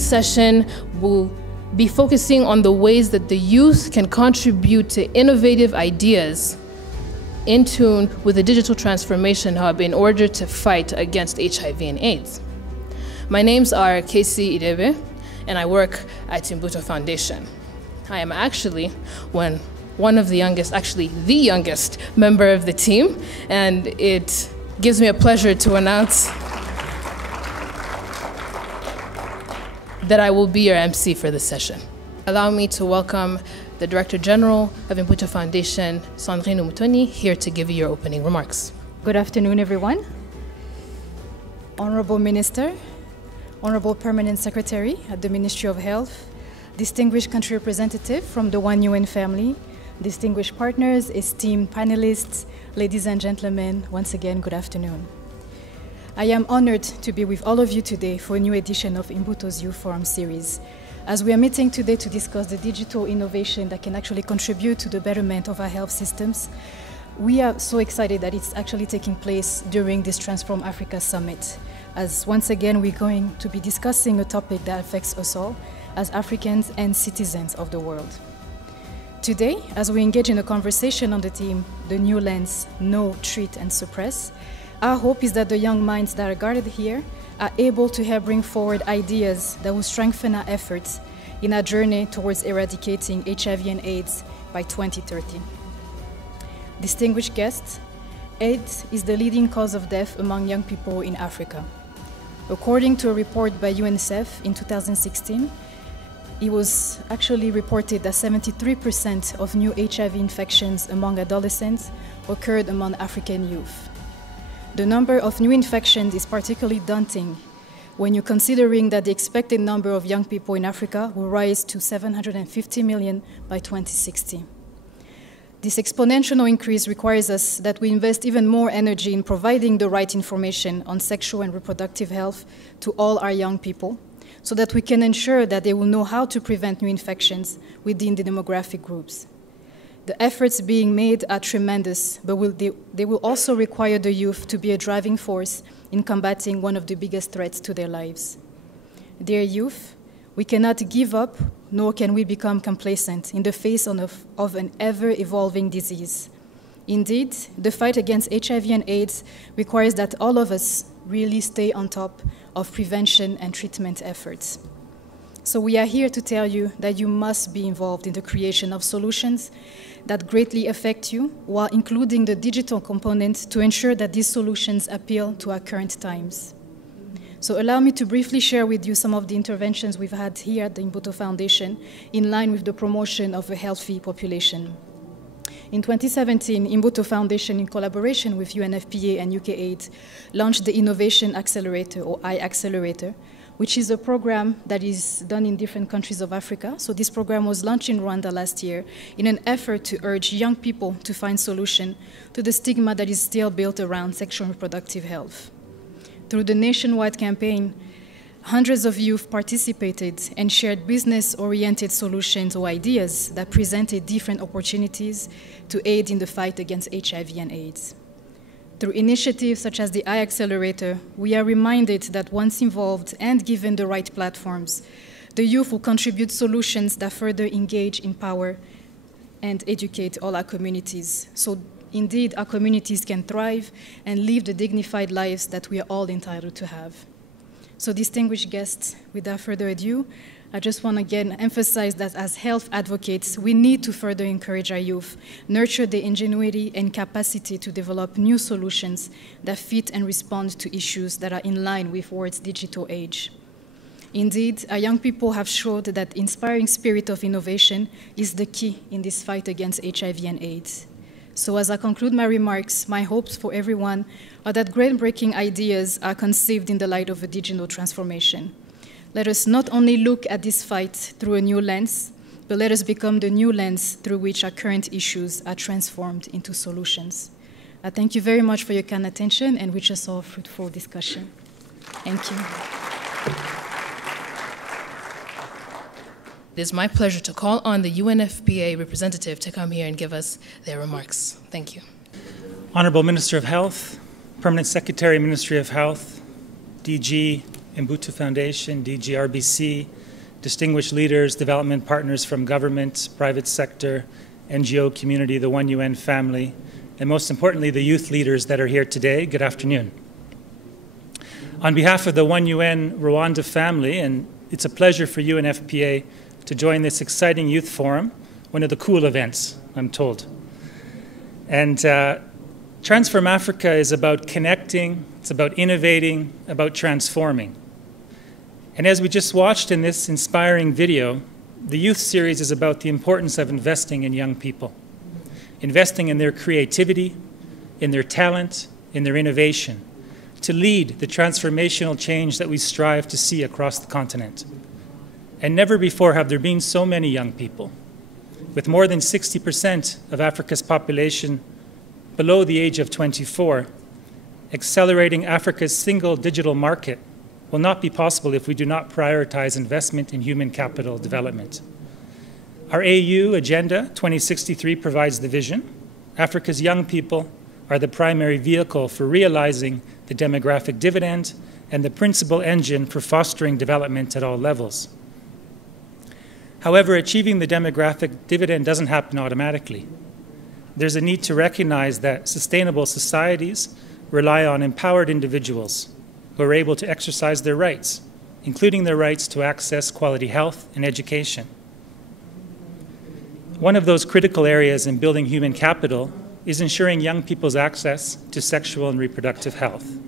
evening's session will be focusing on the ways that the youth can contribute to innovative ideas in tune with the Digital Transformation Hub in order to fight against HIV and AIDS. My names are Casey Idebe, and I work at Imbuto Foundation. I am actually one of the youngest, actually the youngest member of the team, and it gives me a pleasure to announce that I will be your MC for this session. Allow me to welcome the Director General of Imbuto Foundation, Sandrine Umutoni, here to give you your opening remarks. Good afternoon, everyone. Honorable Minister, Honorable Permanent Secretary at the Ministry of Health, distinguished country representative from the One UN family, distinguished partners, esteemed panelists, ladies and gentlemen, once again, good afternoon. I am honored to be with all of you today for a new edition of Imbuto's Youth Forum series, as we are meeting today to discuss the digital innovation that can actually contribute to the betterment of our health systems. We are so excited that it's actually taking place during this Transform Africa Summit, as once again we're going to be discussing a topic that affects us all as Africans and citizens of the world. Today, as we engage in a conversation on the theme, the new lens, know, treat and suppress, our hope is that the young minds that are gathered here are able to help bring forward ideas that will strengthen our efforts in our journey towards eradicating HIV and AIDS by 2030. Distinguished guests, AIDS is the leading cause of death among young people in Africa. According to a report by UNICEF in 2016, it was actually reported that 73% of new HIV infections among adolescents occurred among African youth. The number of new infections is particularly daunting when you're considering that the expected number of young people in Africa will rise to 750 million by 2060. This exponential increase requires us that we invest even more energy in providing the right information on sexual and reproductive health to all our young people, so that we can ensure that they will know how to prevent new infections within the demographic groups. The efforts being made are tremendous, but they will also require the youth to be a driving force in combating one of the biggest threats to their lives. Dear youth, we cannot give up, nor can we become complacent in the face of an ever-evolving disease. Indeed, the fight against HIV and AIDS requires that all of us really stay on top of prevention and treatment efforts. So we are here to tell you that you must be involved in the creation of solutions that greatly affect you, while including the digital component to ensure that these solutions appeal to our current times. So allow me to briefly share with you some of the interventions we've had here at the Imbuto Foundation in line with the promotion of a healthy population. In 2017, Imbuto Foundation, in collaboration with UNFPA and UKAID, launched the Innovation Accelerator, or iAccelerator, which is a program that is done in different countries of Africa. So this program was launched in Rwanda last year in an effort to urge young people to find solution to the stigma that is still built around sexual and reproductive health. Through the nationwide campaign, hundreds of youth participated and shared business-oriented solutions or ideas that presented different opportunities to aid in the fight against HIV and AIDS. Through initiatives such as the iAccelerator, we are reminded that once involved and given the right platforms, the youth will contribute solutions that further engage, empower, and educate all our communities. So indeed, our communities can thrive and live the dignified lives that we are all entitled to have. So distinguished guests, without further ado, I just want to again emphasize that as health advocates, we need to further encourage our youth, nurture their ingenuity and capacity to develop new solutions that fit and respond to issues that are in line with world's digital age. Indeed, our young people have showed that inspiring spirit of innovation is the key in this fight against HIV and AIDS. So as I conclude my remarks, my hopes for everyone are that groundbreaking ideas are conceived in the light of a digital transformation. Let us not only look at this fight through a new lens, but let us become the new lens through which our current issues are transformed into solutions. I thank you very much for your kind attention and wish us all a fruitful discussion. Thank you. It is my pleasure to call on the UNFPA representative to come here and give us their remarks. Thank you. Honorable Minister of Health, Permanent Secretary, Ministry of Health, DG, Imbuto Foundation, DGRBC, distinguished leaders, development partners from government, private sector, NGO community, the One UN family, and most importantly, the youth leaders that are here today. Good afternoon. On behalf of the One UN Rwanda family, and it's a pleasure for UNFPA to join this exciting youth forum, one of the cool events, I'm told. And Transform Africa is about connecting, it's about innovating, about transforming. And as we just watched in this inspiring video, the youth series is about the importance of investing in young people, investing in their creativity, in their talent, in their innovation, to lead the transformational change that we strive to see across the continent. And never before have there been so many young people. With more than 60% of Africa's population below the age of 24, accelerating Africa's single digital market will not be possible if we do not prioritize investment in human capital development. Our AU Agenda 2063 provides the vision. Africa's young people are the primary vehicle for realizing the demographic dividend and the principal engine for fostering development at all levels. However, achieving the demographic dividend doesn't happen automatically. There's a need to recognize that sustainable societies rely on empowered individuals who are able to exercise their rights, including their rights to access quality health and education. One of those critical areas in building human capital is ensuring young people's access to sexual and reproductive health.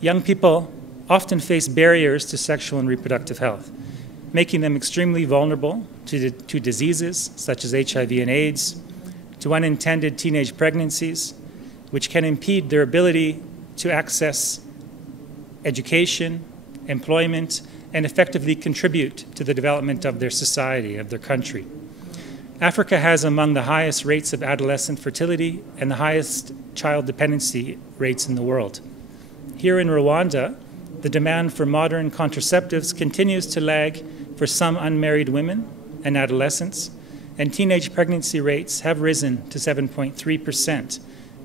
Young people often face barriers to sexual and reproductive health, making them extremely vulnerable to diseases such as HIV and AIDS, to unintended teenage pregnancies, which can impede their ability to access education, employment, and effectively contribute to the development of their society, of their country. Africa has among the highest rates of adolescent fertility and the highest child dependency rates in the world. Here in Rwanda, the demand for modern contraceptives continues to lag for some unmarried women and adolescents, and teenage pregnancy rates have risen to 7.3%,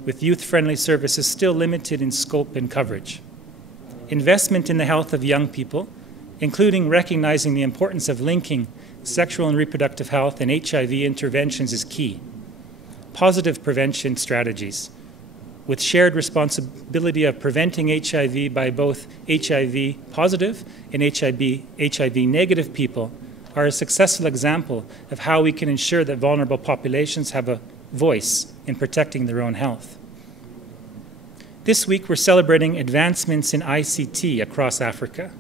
with youth-friendly services still limited in scope and coverage. Investment in the health of young people, including recognizing the importance of linking sexual and reproductive health and HIV interventions, is key. Positive prevention strategies, with shared responsibility of preventing HIV by both HIV positive and HIV negative people, are a successful example of how we can ensure that vulnerable populations have a voice in protecting their own health. This week, we're celebrating advancements in ICT across Africa.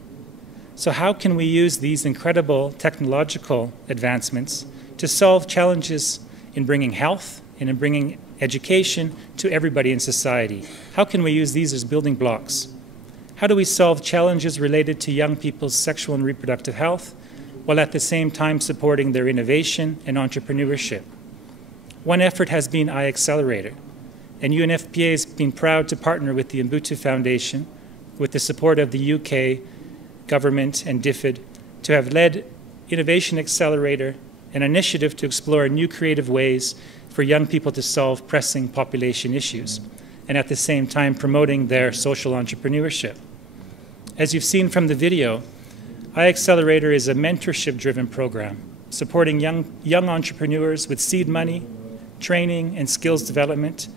So how can we use these incredible technological advancements to solve challenges in bringing health and in bringing education to everybody in society? How can we use these as building blocks? How do we solve challenges related to young people's sexual and reproductive health, while at the same time supporting their innovation and entrepreneurship? One effort has been iAccelerator, and UNFPA has been proud to partner with the Imbuto Foundation, with the support of the UK government and DFID, to have led Innovation Accelerator, an initiative to explore new creative ways for young people to solve pressing population issues, and at the same time promoting their social entrepreneurship. As you've seen from the video, iAccelerator is a mentorship-driven program supporting young entrepreneurs with seed money, training, and skills development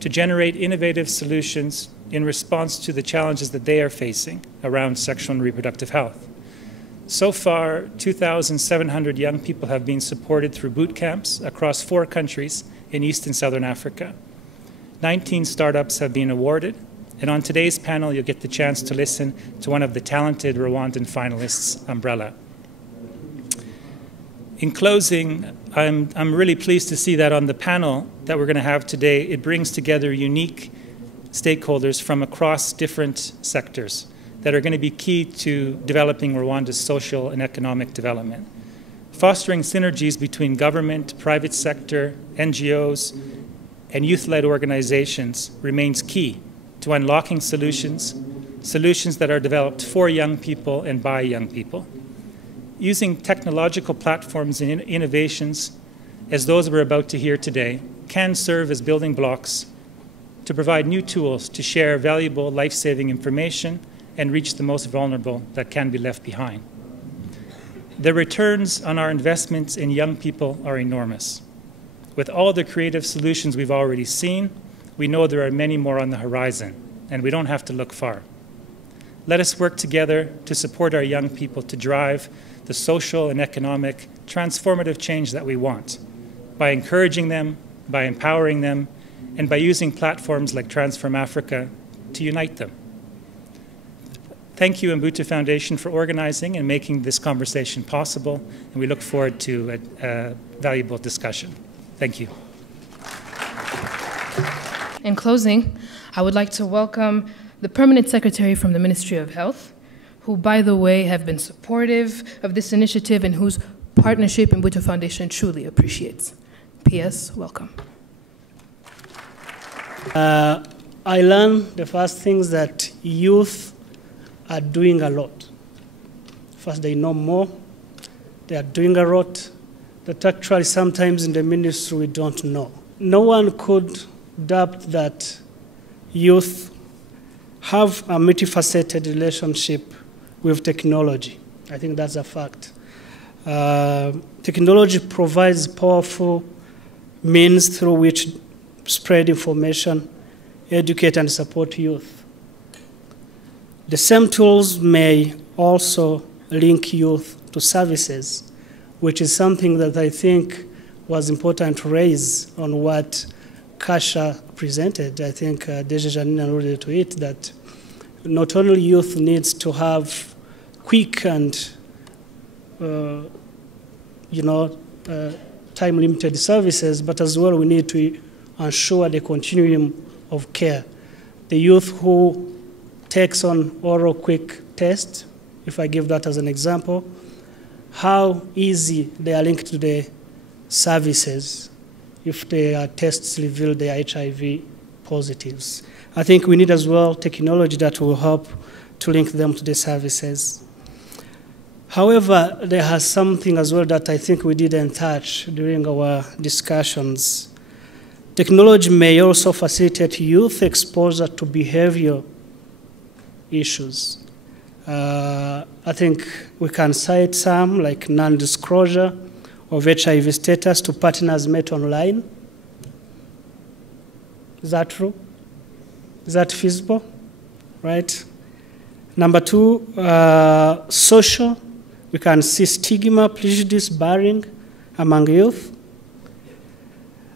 to generate innovative solutions in response to the challenges that they are facing around sexual and reproductive health. So far, 2,700 young people have been supported through boot camps across 4 countries in East and Southern Africa. 19 startups have been awarded, and on today's panel, you'll get the chance to listen to one of the talented Rwandan finalists, Umbrella. In closing, I'm really pleased to see that on the panel that we're going to have today, it brings together unique stakeholders from across different sectors that are going to be key to developing Rwanda's social and economic development. Fostering synergies between government, private sector, NGOs, and youth-led organizations remains key to unlocking solutions that are developed for young people and by young people. Using technological platforms and innovations, as those we're about to hear today, can serve as building blocks to provide new tools to share valuable life-saving information and reach the most vulnerable that can be left behind. The returns on our investments in young people are enormous. With all the creative solutions we've already seen, we know there are many more on the horizon, and we don't have to look far. Let us work together to support our young people to drive the social and economic transformative change that we want, by encouraging them, by empowering them, and by using platforms like Transform Africa to unite them. Thank you, Imbuto Foundation, for organizing and making this conversation possible, and we look forward to a valuable discussion. Thank you. In closing, I would like to welcome the Permanent Secretary from the Ministry of Health, who, by the way, have been supportive of this initiative and whose partnership Imbuto Foundation truly appreciates. P.S. Welcome. I learned the first things that youth are doing a lot. First, they know more. They are doing a lot that actually sometimes in the ministry we don't know. No one could doubt that youth have a multifaceted relationship with technology. I think that's a fact. Technology provides powerful means through which spread information, educate and support youth. The same tools may also link youth to services, which is something that I think was important to raise on what Kasha presented. I think Deja Janine alluded to it, that not only youth needs to have quick and time-limited services, but as well we need to ensure the continuum of care. The youth who takes on oral quick tests, if I give that as an example, how easy they are linked to the services if their tests reveal they are HIV positives. I think we need as well technology that will help to link them to the services. However, there has something as well that I think we didn't touch during our discussions. Technology may also facilitate youth exposure to behavioral issues. I think we can cite some, like non-disclosure of HIV status to partners met online. Is that true? Is that feasible? Right? Number two, social. We can see stigma, prejudice, barring among youth.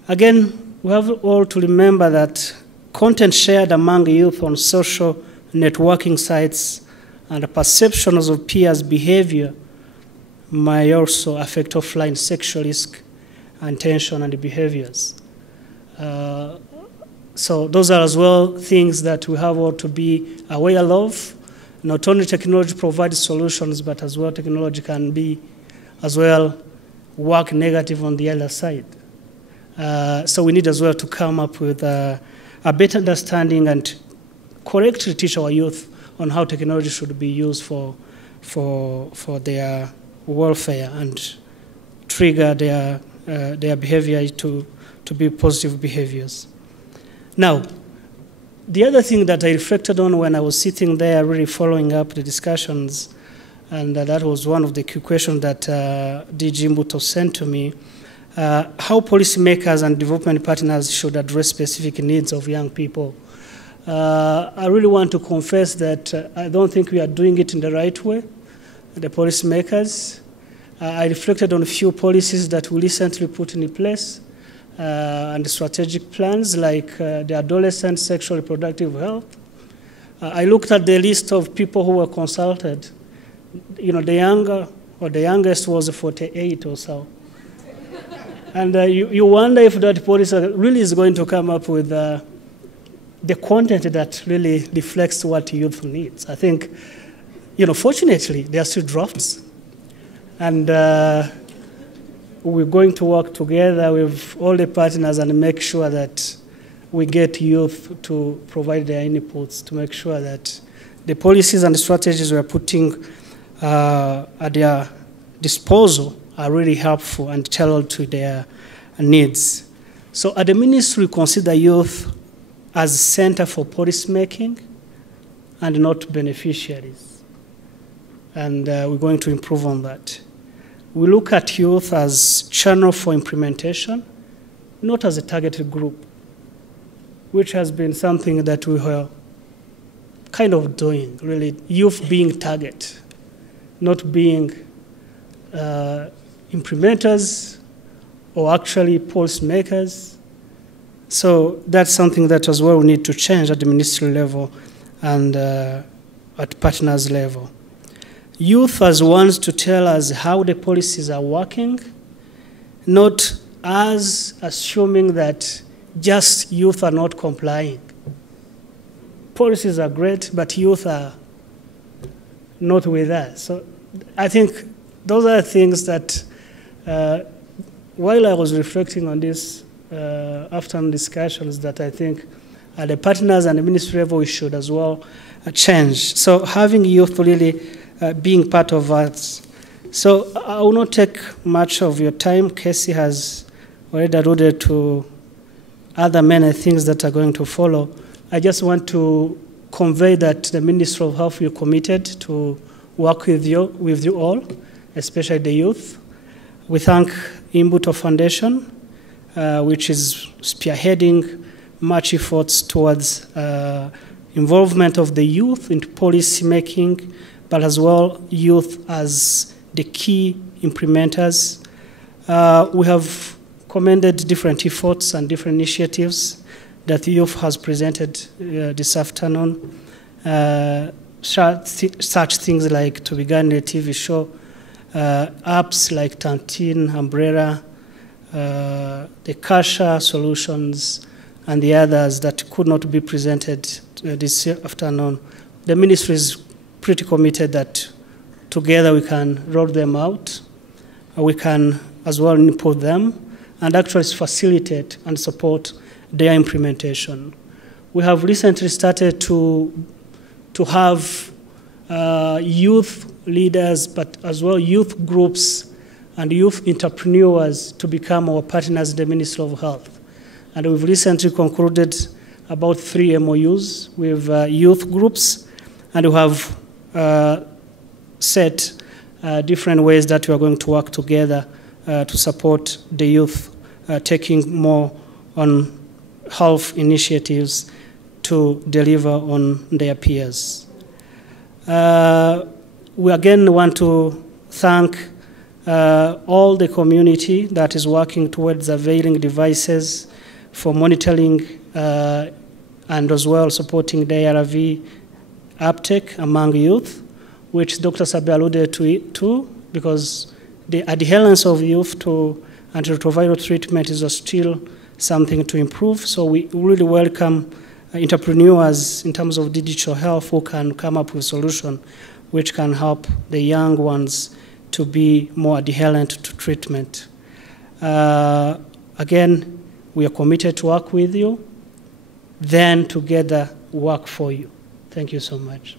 Again, we have all to remember that content shared among youth on social networking sites and the perceptions of peers' behavior may also affect offline sexual risk, intention, and behaviors. So those are as well things that we have all to be aware of. Not only technology provides solutions, but as well technology can be as well work negative on the other side. So we need as well to come up with a better understanding and correctly teach our youth on how technology should be used for their welfare and trigger their behavior to be positive behaviors. Now, the other thing that I reflected on when I was sitting there really following up the discussions, and that was one of the key questions that DG Imbuto sent to me, how policymakers and development partners should address specific needs of young people. I really want to confess that I don't think we are doing it in the right way, the policymakers. I reflected on a few policies that we recently put in place and strategic plans like the adolescent sexual reproductive health. I looked at the list of people who were consulted. You know, the youngest was 48 or so. And you wonder if that policy really is going to come up with the content that really reflects what youth needs. I think, fortunately, there are still drafts. And we're going to work together with all the partners and make sure that we get youth to provide their inputs to make sure that the policies and the strategies we're putting at their disposal are really helpful and tailored to their needs. So at the ministry, we consider youth as a center for policy making, and not beneficiaries. And we're going to improve on that. We look at youth as channel for implementation, not as a targeted group, which has been something that we were kind of doing, really, youth being target, not being implementers or actually policymakers. So that's something that as well we need to change at the ministerial level and at partners level. Youth as ones to tell us how the policies are working, not as assuming that just youth are not complying. Policies are great, but youth are not with us. So I think those are things that, while I was reflecting on this after discussions, that I think at the partners and the ministry level we should as well change. So having youth really being part of us. So I will not take much of your time. Casey has already alluded to other many things that are going to follow. I just want to convey that the Ministry of Health, we are committed to work with you all, especially the youth. We thank Imbuto Foundation, which is spearheading much efforts towards involvement of the youth into policy making, but as well youth as the key implementers. We have commended different efforts and different initiatives that the youth has presented this afternoon. Such things like To Be Guided in a TV show, apps like Tantin, Umbrella, the Kasha solutions, and the others that could not be presented this afternoon. The ministry is pretty committed that together we can roll them out. We can as well input them and actually facilitate and support their implementation. We have recently started to have youth leaders, but as well youth groups and youth entrepreneurs to become our partners in the Ministry of Health. And we've recently concluded about 3 MOUs with youth groups, and we have set different ways that we are going to work together to support the youth taking more on health initiatives to deliver on their peers. We again want to thank all the community that is working towards availing devices for monitoring and as well supporting the ARV uptake among youth, which Dr. Sabe alluded to, because the adherence of youth to antiretroviral treatment is still something to improve. So we really welcome entrepreneurs in terms of digital health who can come up with a solution which can help the young ones to be more adherent to treatment. Again, we are committed to work with you, then together work for you. Thank you so much.